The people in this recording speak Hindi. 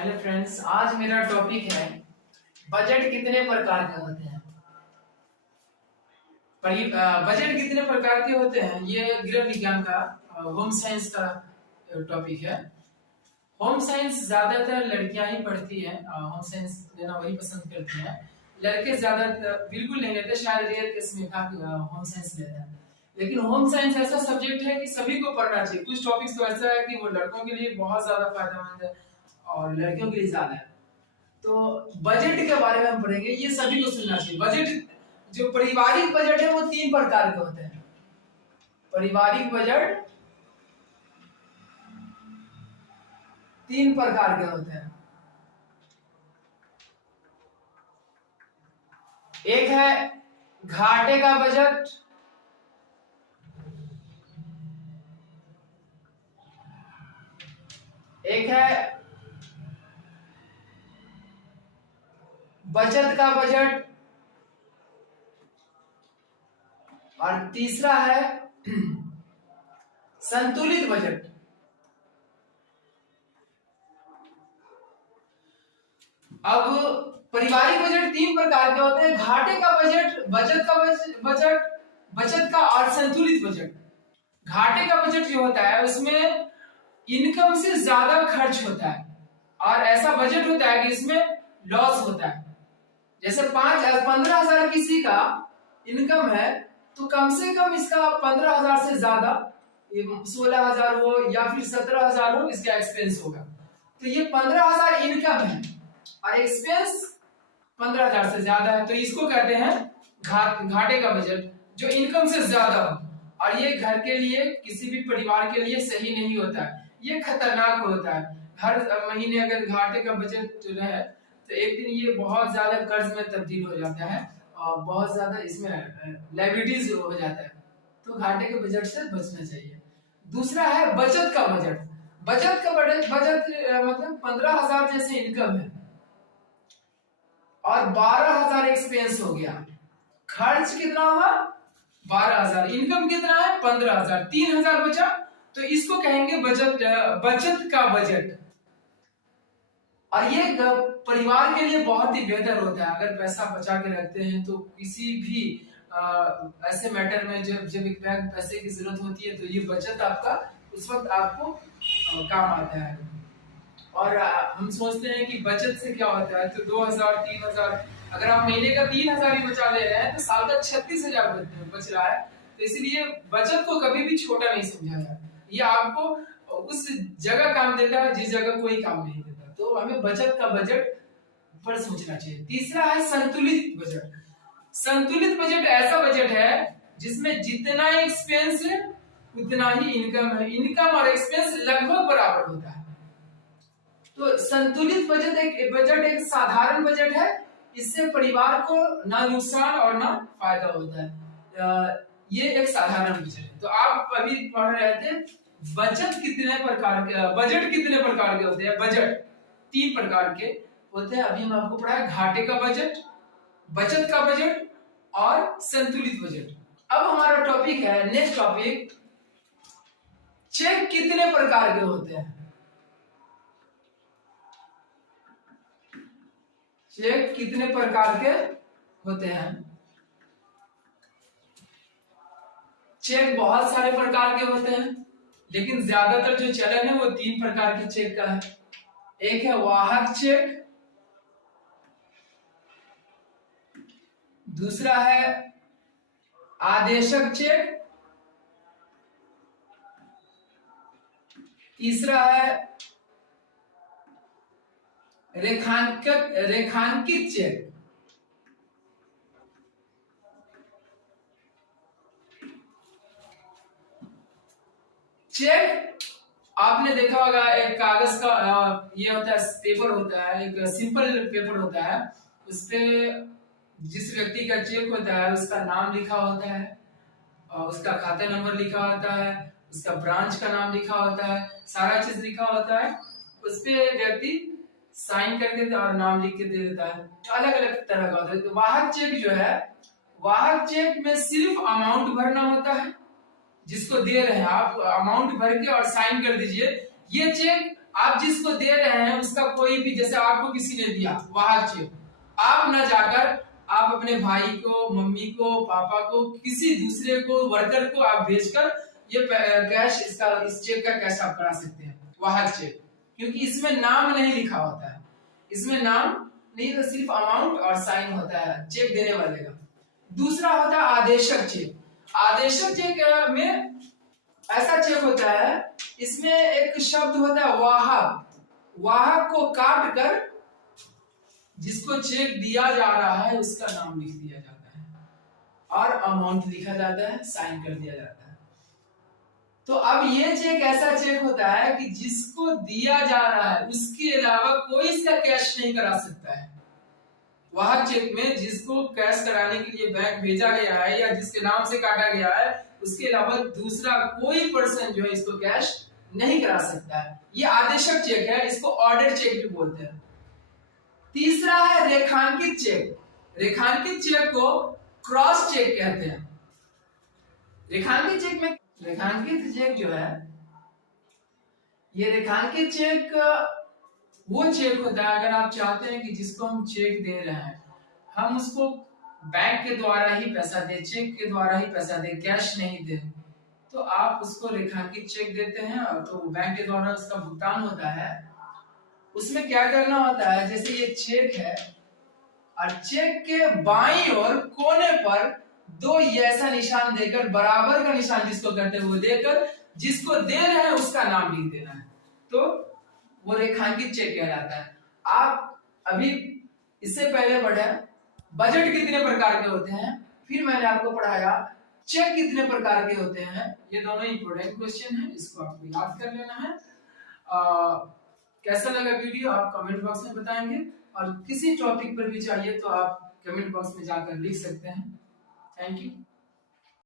हेलो फ्रेंड्स, आज मेरा टॉपिक है बजट कितने प्रकार के होते हैं। बजट कितने प्रकार के होते हैं, ये गृह विज्ञान का होम साइंस का टॉपिक है। होम साइंस ज्यादातर लड़कियां ही पढ़ती हैं, होम साइंस लेना वही पसंद करती हैं। लड़के ज्यादातर बिल्कुल नहीं लेते, शायद रेयर केस में होम साइंस लेते हैं। लेकिन होम साइंस ऐसा सब्जेक्ट है कि सभी को पढ़ना चाहिए। कुछ टॉपिक्स तो ऐसा है कि वो लड़कों के लिए बहुत ज्यादा फायदेमंद है और लड़कियों के लिए ज्यादा है। तो बजट के बारे में हम पढ़ेंगे, ये सभी को सुनना चाहिए। बजट, जो पारिवारिक बजट है वो 3 प्रकार के होते हैं। पारिवारिक बजट 3 प्रकार के होते हैं। एक है घाटे का बजट, एक है बचत का बजट, और तीसरा है संतुलित बजट। अब पारिवारिक बजट 3 प्रकार के होते हैं। घाटे का बजट, बचत का और संतुलित बजट। घाटे का बजट जो होता है उसमें इनकम से ज्यादा खर्च होता है और ऐसा बजट होता है कि इसमें लॉस होता है। जैसे 15,000 किसी का इनकम है तो कम से कम इसका 15,000 से ज्यादा 16,000 हो या फिर 17,000 हो, इसका एक्सपेंस होगा। तो ये 15,000 इनकम है और एक्सपेंस 15,000 से ज्यादा है, तो इसको कहते हैं घाटे का बजट, जो इनकम से ज्यादा हो। और ये घर के लिए, किसी भी परिवार के लिए सही नहीं होता है, ये खतरनाक होता है। हर महीने अगर घाटे का बजट जो है तो एक दिन ये बहुत ज्यादा कर्ज में तब्दील हो जाता है और बहुत ज्यादा इसमें लायबिलिटीज हो जाता है। तो घाटे के बजट से बचना चाहिए। दूसरा है बचत का बजट। बचत का बजट मतलब 15,000 जैसे इनकम है और 12,000 एक्सपेंस हो गया। खर्च कितना हुआ? 12,000, इनकम कितना है? 15,000, 3,000 बचा, तो इसको कहेंगे बचत का बजट। और ये परिवार के लिए बहुत ही बेहतर होता है। अगर पैसा बचा के रखते हैं तो किसी भी ऐसे मैटर में जब एक बैंक पैसे की जरूरत होती है तो ये बचत आपका उस वक्त आपको काम आता है। और हम सोचते हैं कि बचत से क्या होता है, तो 2,000 3,000, अगर आप महीने का 3,000 ही बचा ले रहे हैं तो साल का 36,000 बच रहा है। तो इसलिए बचत को कभी भी छोटा नहीं समझा जाए। ये आपको उस जगह काम देता है जिस जगह कोई काम नहीं देता। तो हमें बचत का बजट पर सोचना चाहिए। तीसरा है संतुलित बजट। संतुलित बजट ऐसा बजट है जिसमें जितना एक्सपेंस है उतना ही इनकम है। इनकम और एक्सपेंस लगभग बराबर होता है। तो संतुलित बजट एक साधारण बजट है। इससे परिवार को ना नुकसान और ना फायदा होता है। ये एक साधारण बजट है। तो आप अभी पढ़ रहे थे बजट कितने प्रकार के होते हैं। बजट 3 प्रकार के होते हैं। अभी हम आपको पढ़ाया घाटे का बजट, बचत का बजट और संतुलित बजट। अब हमारा टॉपिक है, नेक्स्ट टॉपिक, चेक कितने प्रकार के होते हैं। चेक कितने प्रकार के होते हैं। चेक बहुत सारे प्रकार के होते हैं, लेकिन ज्यादातर जो चलन है वो 3 प्रकार के चेक का है। एक है वाहक चेक, दूसरा है आदेशक चेक, तीसरा है रेखांकित चेक। चेक आपने देखा होगा, एक कागज का ये होता है, पेपर होता है, एक सिंपल पेपर होता है। उस पे जिस व्यक्ति का चेक होता है उसका नाम लिखा होता है और उसका खाता नंबर लिखा होता है, उसका ब्रांच का नाम लिखा होता है, सारा चीज लिखा होता है। उस पे व्यक्ति साइन करके और नाम लिख के दे देता है। अलग अलग तरह का होता है। तो वाहक चेक जो है, वाहक चेक में सिर्फ अमाउंट भरना होता है, जिसको दे रहे हैं आप अमाउंट भर के और साइन कर दीजिए। ये चेक आप जिसको दे रहे हैं उसका कोई भी, जैसे आपको किसी ने दिया वाहक चेक, आप ना जाकर आप अपने भाई को, मम्मी को, पापा को, किसी दूसरे को, वर्कर को आप भेजकर ये कैश, इसका इस चेक का कैश आप करा सकते हैं, वाहक चेक, क्योंकि इसमें नाम नहीं लिखा होता है, इसमें नाम नहीं तो सिर्फ अमाउंट और साइन होता है चेक देने वाले का। दूसरा होता है आदेशक चेक। आदेशक चेक में ऐसा चेक होता है, इसमें एक शब्द होता है वाहक, वाहक को काट कर जिसको चेक दिया जा रहा है उसका नाम लिख दिया जाता है और अमाउंट लिखा जाता है, साइन कर दिया जाता है। तो अब ये चेक ऐसा चेक होता है कि जिसको दिया जा रहा है उसके अलावा कोई इसका कैश नहीं करा सकता है। वाहक चेक में जिसको कैश कराने के लिए बैंक भेजा गया है या जिसके नाम से काटा गया है उसके अलावा दूसरा कोई पर्सन जो है इसको कैश नहीं करा सकता है। ये आदेशक चेक है, इसको ऑर्डर चेक भी बोलते हैं। तीसरा है रेखांकित चेक। रेखांकित चेक को क्रॉस चेक कहते हैं। रेखांकित चेक में, रेखांकित चेक जो है, ये रेखांकित चेक वो चेक होता है अगर आप चाहते हैं कि जिसको हम चेक दे रहे हैं हम उसको बैंक के द्वारा ही पैसा दे, चेक के द्वारा ही पैसा दे, कैश नहीं दे, तो आप उसको रेखांकित चेक देते हैं और तो बैंक के द्वारा उसका भुगतान होता है। उसमें क्या करना होता है, जैसे ये चेक है और चेक के बाईं ओर कोने पर दो ऐसा निशान देकर, बराबर का निशान जिसको कहते हैं वो देकर जिसको दे रहे हैं उसका नाम लिख देना है, तो वो रेखांकित चेक कहलाता है। आप अभी इससे पहले पढ़े बजट कितने प्रकार के होते हैं, फिर मैंने आपको पढ़ाया चेक कितने प्रकार के होते हैं। ये दोनों इंपॉर्टेंट क्वेश्चन है, इसको आपको याद कर लेना है। कैसा लगा वीडियो आप कमेंट बॉक्स में बताएंगे, और किसी टॉपिक पर भी चाहिए तो आप कमेंट बॉक्स में जाकर लिख सकते हैं। Thank you.